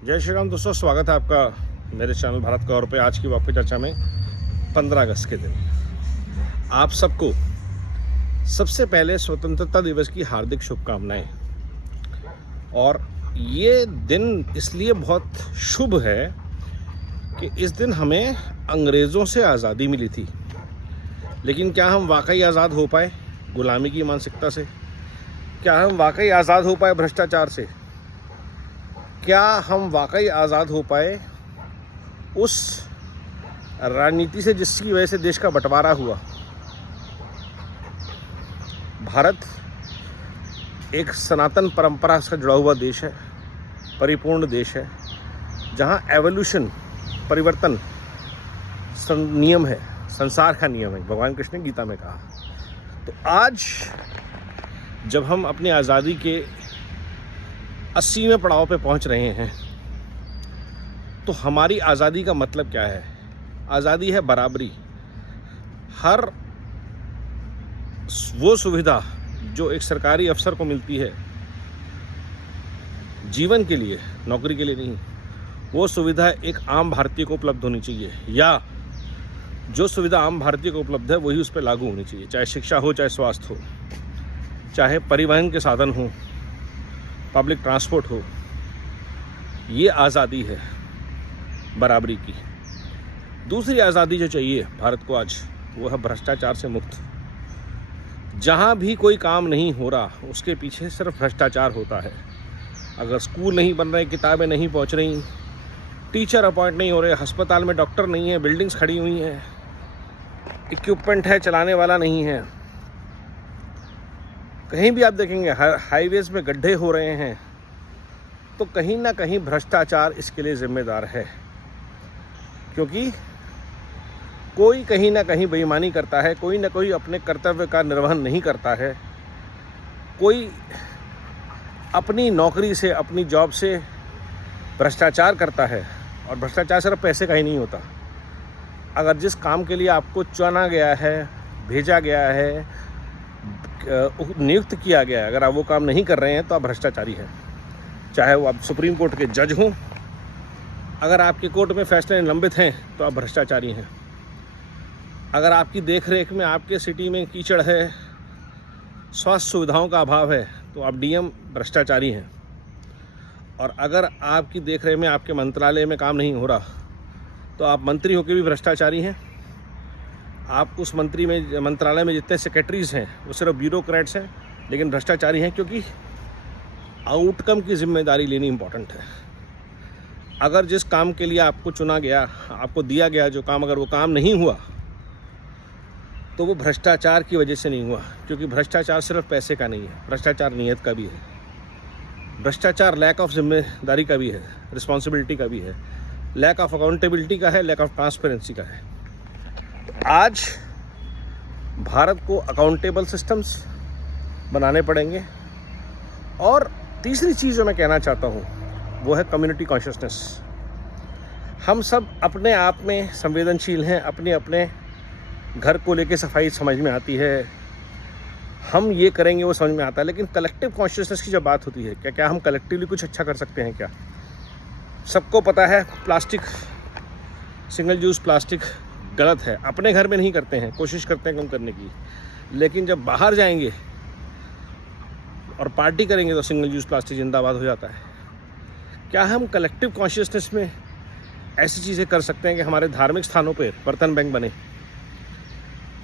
जय श्री राम दोस्तों, स्वागत है आपका मेरे चैनल भारत कौर पे। आज की वापस चर्चा में 15 अगस्त के दिन आप सबको सबसे पहले स्वतंत्रता दिवस की हार्दिक शुभकामनाएं। और ये दिन इसलिए बहुत शुभ है कि इस दिन हमें अंग्रेज़ों से आज़ादी मिली थी। लेकिन क्या हम वाकई आज़ाद हो पाए गुलामी की मानसिकता से? क्या हम वाकई आज़ाद हो पाए भ्रष्टाचार से? क्या हम वाकई आज़ाद हो पाए उस राजनीति से जिसकी वजह से देश का बंटवारा हुआ? भारत एक सनातन परंपरा से जुड़ा हुआ देश है, परिपूर्ण देश है, जहाँ एवोल्यूशन, परिवर्तन नियम है, संसार का नियम है, भगवान कृष्ण ने गीता में कहा। तो आज जब हम अपनी आज़ादी के 80वें पड़ाव पे पहुंच रहे हैं, तो हमारी आज़ादी का मतलब क्या है? आज़ादी है बराबरी। हर वो सुविधा जो एक सरकारी अफसर को मिलती है जीवन के लिए, नौकरी के लिए नहीं, वो सुविधा एक आम भारतीय को उपलब्ध होनी चाहिए, या जो सुविधा आम भारतीय को उपलब्ध है वही उस पर लागू होनी चाहिए। चाहे शिक्षा हो, चाहे स्वास्थ्य हो, चाहे परिवहन के साधन हो, पब्लिक ट्रांसपोर्ट हो। ये आज़ादी है बराबरी की। दूसरी आज़ादी जो चाहिए भारत को आज, वो है भ्रष्टाचार से मुक्त। जहाँ भी कोई काम नहीं हो रहा उसके पीछे सिर्फ भ्रष्टाचार होता है। अगर स्कूल नहीं बन रहे, किताबें नहीं पहुँच रही, टीचर अपॉइंट नहीं हो रहे, अस्पताल में डॉक्टर नहीं है, बिल्डिंग्स खड़ी हुई हैं, इक्विपमेंट है, चलाने वाला नहीं है, कहीं भी आप देखेंगे हाईवेज में गड्ढे हो रहे हैं, तो कहीं ना कहीं भ्रष्टाचार इसके लिए जिम्मेदार है। क्योंकि कोई कहीं ना कहीं बेईमानी करता है, कोई ना कोई अपने कर्तव्य का निर्वहन नहीं करता है, कोई अपनी नौकरी से, अपनी जॉब से भ्रष्टाचार करता है। और भ्रष्टाचार सिर्फ पैसे का ही नहीं होता। अगर जिस काम के लिए आपको चुना गया है, भेजा गया है, नियुक्त किया गया है, अगर आप वो काम नहीं कर रहे हैं तो आप भ्रष्टाचारी हैं। चाहे वो आप सुप्रीम कोर्ट के जज हों, अगर आपके कोर्ट में फैसले निलंबित हैं तो आप भ्रष्टाचारी हैं। अगर आपकी देखरेख में आपके सिटी में कीचड़ है, स्वास्थ्य सुविधाओं का अभाव है, तो आप डीएम भ्रष्टाचारी हैं। और अगर आपकी देखरेख में आपके मंत्रालय में काम नहीं हो रहा तो आप मंत्री होकर भी भ्रष्टाचारी हैं। आप उस मंत्रालय में जितने सेक्रेटरीज़ हैं वो सिर्फ ब्यूरोक्रेट्स हैं, लेकिन भ्रष्टाचारी हैं। क्योंकि आउटकम की जिम्मेदारी लेनी इम्पॉर्टेंट है। अगर जिस काम के लिए आपको चुना गया, आपको दिया गया जो काम, अगर वो काम नहीं हुआ तो वो भ्रष्टाचार की वजह से नहीं हुआ। क्योंकि भ्रष्टाचार सिर्फ पैसे का नहीं है, भ्रष्टाचार नीयत का भी है, भ्रष्टाचार लैक ऑफ जिम्मेदारी का भी है, रिस्पॉन्सिबिलिटी का भी है, लैक ऑफ अकाउंटेबिलिटी का है, लैक ऑफ ट्रांसपेरेंसी का है। आज भारत को अकाउंटेबल सिस्टम्स बनाने पड़ेंगे। और तीसरी चीज़ जो मैं कहना चाहता हूँ वो है कम्युनिटी कॉन्शियसनेस। हम सब अपने आप में संवेदनशील हैं, अपने अपने घर को लेके सफाई समझ में आती है, हम ये करेंगे वो समझ में आता है। लेकिन कलेक्टिव कॉन्शियसनेस की जब बात होती है, क्या हम कलेक्टिवली कुछ अच्छा कर सकते हैं क्या? सबको पता है प्लास्टिक, सिंगल यूज़ प्लास्टिक गलत है। अपने घर में नहीं करते हैं, कोशिश करते हैं कम करने की, लेकिन जब बाहर जाएंगे और पार्टी करेंगे तो सिंगल यूज़ प्लास्टिक जिंदाबाद हो जाता है। क्या हम कलेक्टिव कॉन्शियसनेस में ऐसी चीज़ें कर सकते हैं कि हमारे धार्मिक स्थानों पर बर्तन बैंक बने?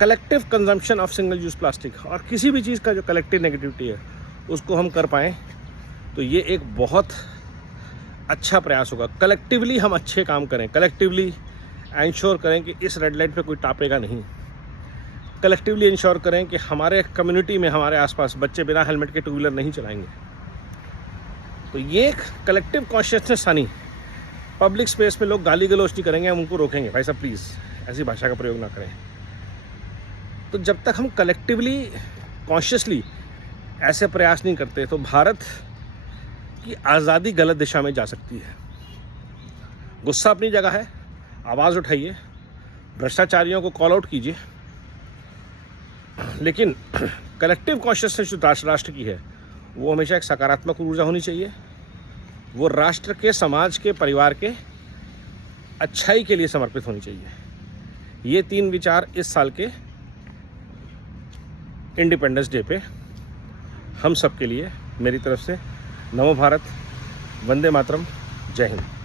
Collective consumption of single use plastic और किसी भी चीज़ का जो कलेक्टिव नेगेटिविटी है उसको हम कर पाएँ तो ये एक बहुत अच्छा प्रयास होगा। कलेक्टिवली हम अच्छे काम करें, कलेक्टिवली इंश्योर करें कि इस रेड लाइट पे कोई टापेगा नहीं, कलेक्टिवली इंश्योर करें कि हमारे कम्युनिटी में, हमारे आसपास बच्चे बिना हेलमेट के टू व्हीलर नहीं चलाएंगे। तो ये एक कलेक्टिव कॉन्शियसनेस आनी। पब्लिक स्पेस में लोग गाली गलौज नहीं करेंगे, हम उनको रोकेंगे, भाई साहब प्लीज़ ऐसी भाषा का प्रयोग ना करें। तो जब तक हम कलेक्टिवली कॉन्शियसली ऐसे प्रयास नहीं करते तो भारत की आज़ादी गलत दिशा में जा सकती है। गुस्सा अपनी जगह है, आवाज़ उठाइए, भ्रष्टाचारियों को कॉल आउट कीजिए, लेकिन कलेक्टिव कॉन्शियसनेस जो राष्ट्र की है वो हमेशा एक सकारात्मक ऊर्जा होनी चाहिए। वो राष्ट्र के, समाज के, परिवार के अच्छाई के लिए समर्पित होनी चाहिए। ये 3 विचार इस साल के इंडिपेंडेंस डे पे हम सब के लिए मेरी तरफ से नमो भारत, वंदे मातरम, जय हिंद।